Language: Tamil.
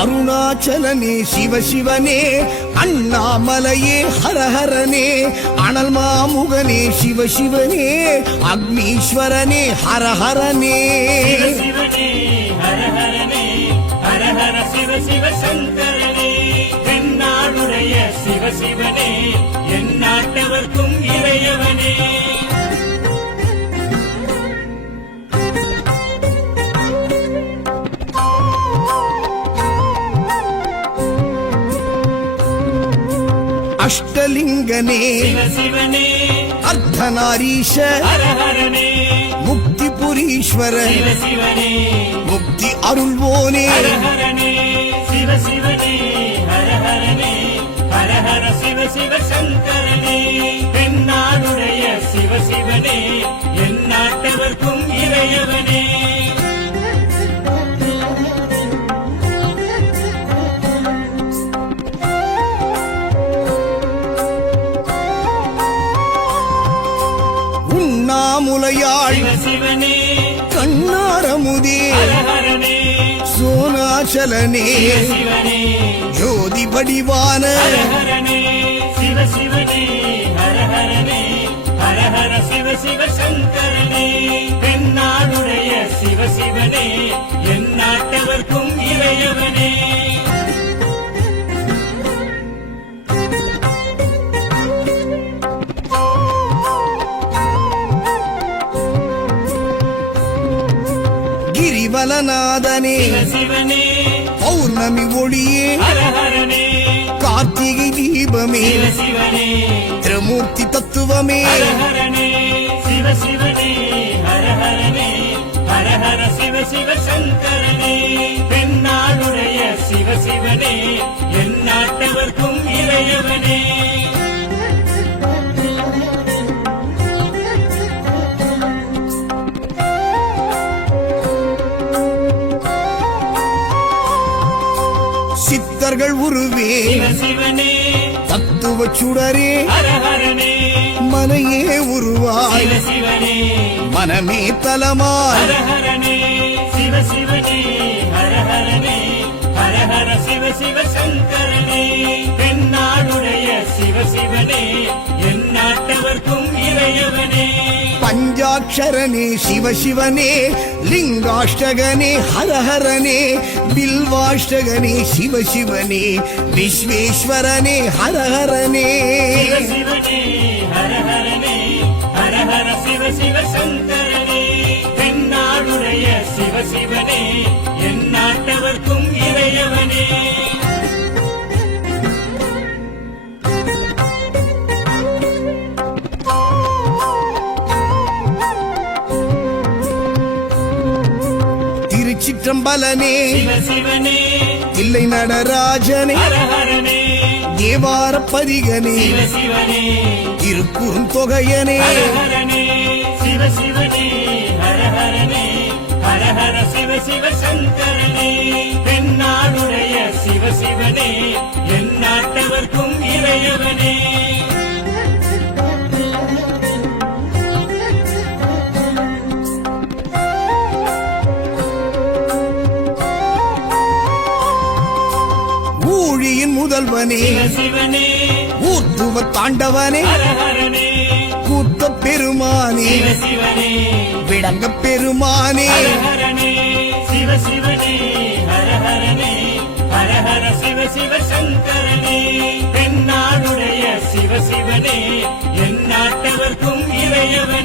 அருணாச்சலனே சிவசிவனே, அண்ணாமலையே ஹரஹரனே, அனல் மாமுகனே சிவசிவனே, அக்னீஸ்வரனே ஹரஹரனே. சிவசிவனே ஹரஹரனே, ஹரஹர சிவ சிவ சங்கரனே, தென்னாடுடைய சிவசிவனே, என் நாட்டவர்க்கும் இறையவனே. அஷ்டலிங்கனே சிவசிவனே, அர்த்தநாரீஷ ஹரஹரனே, முக்திபுரீஸ்வர சிவசிவனே, முக்தி அருள்வோனே. ஹரஹரனே சிவசிவனே, ஹரஹரனே, ஹரஹர சிவ சிவ சங்கரனே, தென்னாடுடைய சிவசிவனே, என் நாட்டவர்க்கும் இறையவனே. உண்ணாமுலையாள் சிவசிவனே, கண்ணாரமுதே ஹரஹரனே, சோனாச்சலனே சிவசிவனே, ஜோதி வடிவான ஹரஹரனே சிவசிவனே, ஹரஹரனே, ஹரஹர சிவ சிவ சங்கரனே, தென்னாடுடைய சிவசிவனே, என் நாட்டவர்க்கும் இறையவனே. கிரிவலநாதனே சிவசிவனே, பௌர்ணமி ஒளியே ஹரஹரனே, கார்த்திகை தீபமே சிவசிவனே, திரமூர்த்தி தத்துவமே. ஹரஹரனே சிவசிவனே, ஹரஹரனே, ஹரஹர சிவ சிவ சங்கரனே, தென்னாடுடைய சிவசிவனே, என் நாட்டவர்க்கும் இறையவனே. சித்தர்கள் உருவே சிவசிவனே, தத்துவ சுடரே ஹரஹரனே, மனையே உருவாய் சிவசிவனே, மனமே தலமாய். ஹரஹரனே சிவசிவனே, ஹரஹரனே, ஹரஹர சிவ சிவ சங்கரனே, தென்னாடுடைய சிவசிவனே, என் நாட்டவர்க்கும் இறையவனே. பஞ்சாட்சரனே சிவசிவனே, லிங்காஷ்டகனே ஹரஹரனே, பில்வாஷ்டகனே சிவசிவனே, விஸ்வேஸ்வரனே ஹரஹரனே. சிவசிவனே, ஹரஹரனே, ஹரஹர சிவ சிவ சங்கரனே, தென்னாடுடைய சிவசிவனே, என் நாட்டவர்க்கும் இறையவனே. திருச்சிற்றம்பலனே சிவசிவனே, தில்லை நடராஜனே, ஹரஹரனே, தேவார பதிகனே, சிவசிவனே, திருக்குறுந்தொகையனே. ஹரஹரனே சிவசிவனே, ஹரஹரனே, ஹரஹர சிவ சிவ சங்கரனே, தென்னாடுடைய சிவசிவனே, என் நாட்டவர்க்கும் இறையவனே. ஊழியின் முதல்வனே சிவசிவனே, ஊர்த்துவ தாண்டவனே, ஹரஹரனே, கூத்த பெருமானே, சிவசிவனே, விளங்க பெருமானே. ஹரஹரனே சிவசிவனே, ஹரஹரனே, ஹரஹர சிவ சிவ சங்கரனே, தென்னாடுடைய சிவசிவனே, என் நாட்டவர்க்கும் இறையவனே.